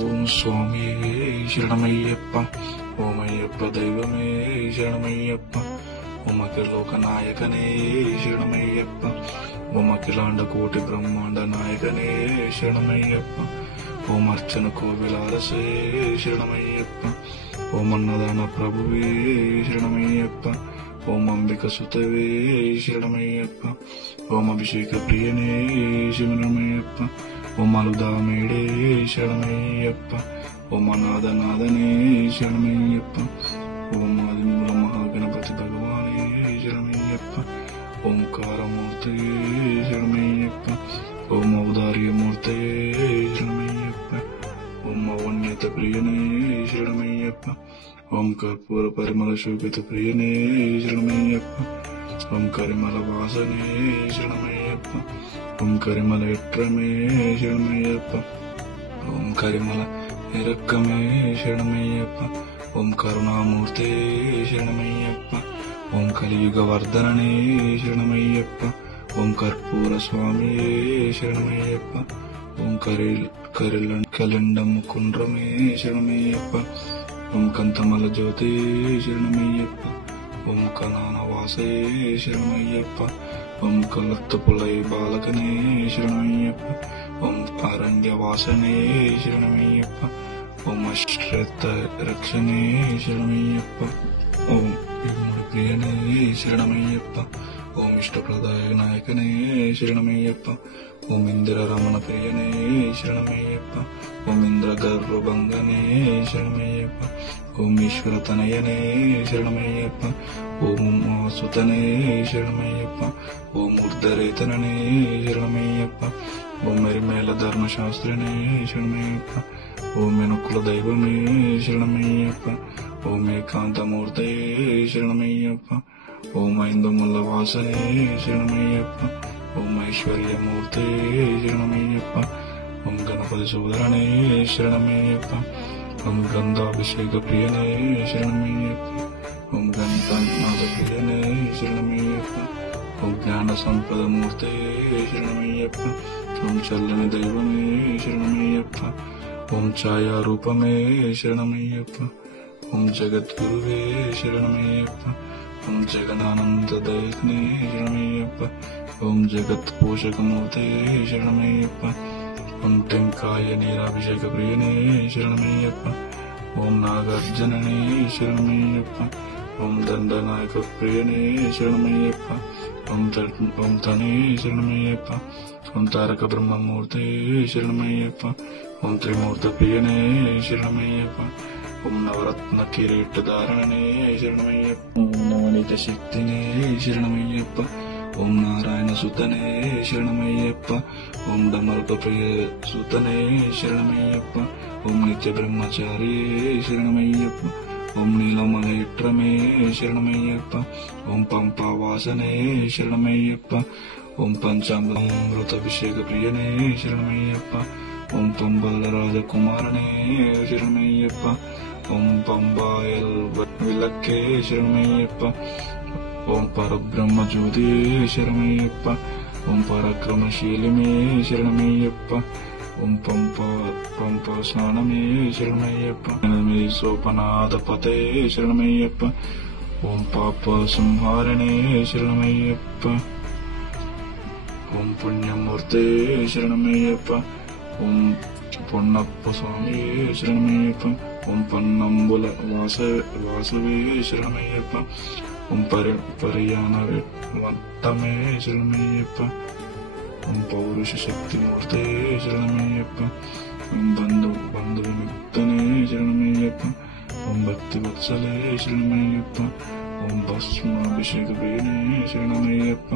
ఓం స్వామి శరణమయ్యప్ప. ఓం అయ్యప్ప దైవమే శరణమయ్యప్ప. ఓం అఖిలోక నాయకనే శరణమయ్యప్ప. ఓం అఖిలాండ కోటి బ్రహ్మాండ నాయకనే శరణమయ్యప్ప. ఓం అర్చన కోవిలారసే శరణమయ్యప్ప. ఓం అన్నదాన ప్రభువే శరణమయ్యప్ప. ఓం అంబిక సుతవే శరణమయ్యప్ప. ఓం అభిషేక ప్రియనే శరణమయ్యప్ప. ఓం అలుదామేడే శరణమయ్యప్ప. ఓం అనాథనాథనే శరణమయ్యప్ప. ఓం ఆదిమూల మహాగణపతి భగవానే శరణమయ్యప్ప. ఓంకారమూర్తే శరణమయ్యప్ప. ఓం ఔదార్యమూర్తే శరణమయ్యప్ప. ఓం అవన్యత ప్రియనే శరణమయ్యప్ప. ఓం కర్పూర పరిమళ శోభిత ప్రియనే శరణమయ్యప్ప. ఓం కరిమల వాసనే శరణమయ్యప్ప. ఓం కరిమల ఎట్రమే శరణమయ్యప్ప. ఓం కరిమల నిరక్కమే శరణమయ్యప్ప. ఓం కరుణామూర్తే శరణమయ్యప్ప. ఓం కలియుగ వర్ధననే శరణమయ్యప్ప. ఓం కర్పూర స్వామి శరణమయ్యప్ప. ఓం కలిండము కుండ్రమే శరణమయ్యప్ప. ఓం కంతమల జ్యోతి శరణమయ్యప్ప. ఓం కనాన వాసే శరణమయ్యప్ప. ఓం కలత్తపులై బాలకనే శరణమయ్యప్ప. ఓం అరణ్య వాసనే శరణమయ్యప్ప. ఓం అశ్రద్ధ రక్షణే శరణమయ్యప్ప. ఓం ప్రియనే శరణమయ్యప్ప. ఓం ఇష్టప్రదాయ నాయకనే శరణమయ్యప్ప. ఓం ఇందిర రమణ ప్రియనే శరణమయ్యప్ప. ఓం ఇంద్ర గర్వభంగనే శరణమయ్యప్ప. ఓం ఈశ్వర తనయనే శరణమయ్యప్ప. ఓం సుతనే శరణమయ్యప్ప. ఓం ఊర్ధరేతననే శరణమయ్యప్ప. ఓం మెరిమేల ధర్మశాస్త్రనే శరణమయ్యప్ప. ఓం వెనుకుల దైవమే శరణమయ్యప్ప. ఓం ఏకాంతమూర్తే శరణమయ్యప్ప. ఓం ఐందముల వాసనే శరణమయ్యప్ప. ఓం ఐశ్వర్యమూర్తే శరణమయ్యప్ప. ఓం గణపతి సోదరనే శరణమయ్యప్ప. ఓం గంధాభిషేక ప్రియనే శరణమయ్యప్ప. ఓం గణనాథ ప్రియనే శరణమయ్యప్ప. ఓం జ్ఞాన సంపద మూర్తే శరణమయ్యప్ప. ఓం చల్లని దైవమే శరణమయ్యప్ప. ఓం ఛాయారూపమే శరణమయ్యప్ప. ఓం జగద్గురువే శరణమయ్యప్ప. ఓం జగదానంద దైవనే శరణమయ్యప్ప. ఓం జగత్ పోషకమూర్తే శరణమయ్యప్ప. ఓం టెంకాయ నీరాభిషేక ప్రియనే శరణమయ్యప్ప. ఓం నాగార్జుననే శరణమయ్యప్ప. ఓం దండనాయక ప్రియనే శరణమయ్యప్ప. ఓం తనే శరణమయ్యప్ప. ఓం తారక బ్రహ్మమూర్తే శరణమయ్యప్ప. ఓం త్రిమూర్త ప్రియనే శరణమయ్యప్ప. ఓం నవరత్న కిరీట ధారణనే శరణమయ్యప్ప. ఓం నవనీత శక్తినే శరణమయ్యప్ప. ఓం నారాయణ సుతనే శరణమయ్యప్ప. ఓం డమరుక ప్రియ సుతనే శరణమయ్యప్ప. ఓం నిత్య బ్రహ్మచారి శరణమయ్యప్ప. ఓం నీలమల ఇట్రమే శరణమయ్యప్ప. ఓం పంపావాసనే శరణమయ్యప్ప. ఓం పంచామృతాభిషేక ప్రియనే శరణమయ్యప్ప. ఓం పంబల రాజకుమారనే శరణమయ్యప్ప. ఓం పంబాయల్ విలక్కే శరణమయ్యప్ప. ఓం పరబ్రహ్మ జ్యోతి శరణమయ్యప్ప. ఓం పరాక్రమశీలమే శరణమయ్యప్ప. ఓం పంప స్నానమే శరణమయ్యప్ప. సోపనాథ పతే శరణమయ్యప్ప. ఓం పాప సంహారణే శరణమయ్యప్ప. ఓం పుణ్యమూర్తే శరణమయ్యప్ప. ఓం పొన్నప్ప స్వామి శరణమయ్యప్ప. ఓం పన్నంబుల వాసవే శరణమయ్యప్ప. ఓం పరియాణ వట్టమే శరణమయ్యప్ప. ఓం పౌరుష శక్తిమూర్తే శరణమయ్యప్ప. ఓం బంధు విముక్తనే శరణమయ్యప్ప. ఓం భక్తి వత్సలే శరణమయ్యప్ప. ఓం భస్మాభిషేక ప్రియనే శరణమయ్యప్ప.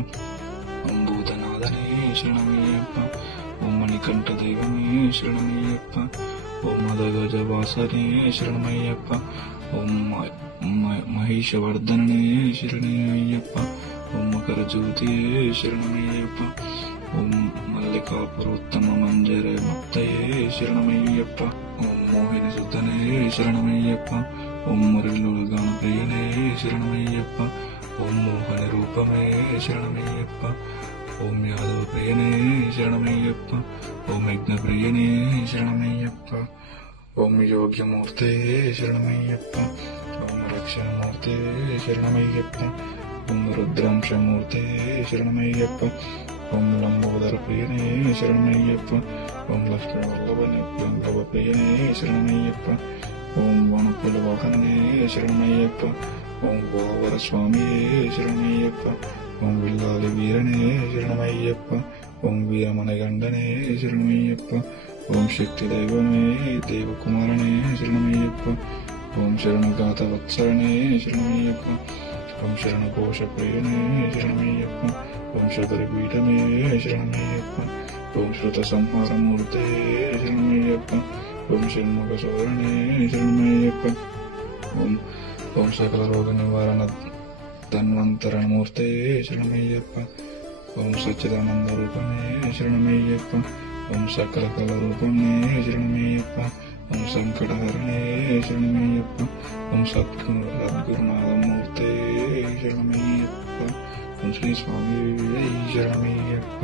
ఓం భూతనాథనే శరణమయ్యప్ప. ఓం మణికంఠ దైవమే శరణమయ్యప్ప. ఓం మదగజ వాసనే శరణమయ్యప్ప. ఓం మహిషవర్ధననే శరణమయ్యప్ప. ఓం మకర జ్యోతి శరణమయ్యప్ప. ఓం మల్లికాపురోత్తమ మంజర మత్తయే శరణమయ్యప్ప. ఓం మోహిని సుతనే శరణమయ్యప్ప. ఓం మురళుల గాన ప్రియనే శరణమయ్యప్ప. ఓం మోహని రూపమే శరణమయ్యప్ప. ఓం యాదవ ప్రియనే శరణమయ్యప్ప. ఓం యజ్ఞ ప్రియనే శరణమయ్యప్ప. ఓం యోగ్యమూర్తే శరణమయ్యప్ప. ఓం రక్షణమూర్తే శరణమయ్యప్ప. ఓం రుద్రాంశమూర్తే శరణమయ్యప్ప. ఓం లంబోదర ప్రియనే శరణమయ్యప్ప. ఓం లక్ష్మీ వల్లభ ప్రియనే శరణమయ్యప్ప. ఓం వనపుల వాహననే శరణమయ్యప్ప. ఓం గోవర స్వామియే శరణమయ్యప్ప. ఓం విల్లాలి వీరనే శరణమయ్యప్ప. ఓం వీరమణగండనే శరణమయ్యప్ప. ఓం శక్తి దైవమే దేవకుమారనే శరణమయ్యప్ప. ఓం శరణగాత వత్సరనే శరణమయ్యప్ప. ఓం శరణకోశ ప్రియనే శరణమయ్యప్ప. ఓం శబరిపీఠమే శరణమయ్యప్ప. ఓం శృత సంహారమూర్తే శరణమయ్యప్ప. ఓం షణ్ముఖ సోదరనే శరణమయ్యప్ప. ఓం సకల రోగ నివారణ ధన్వంతరమూర్తే శరణమయ్యప్ప. ఓం సచ్చిదానంద రూపమే శరణమయ్యప్ప. ఓం సకల కళ రూపమే శరణమయ్యప్ప. ఓం సంకటహరణే శరణమయ్యప్ప. ఓం సద్గురునాథమూర్తే శరణమయ్యప్ప. ఓం శ్రీ స్వామి శరణమయ్యప్ప.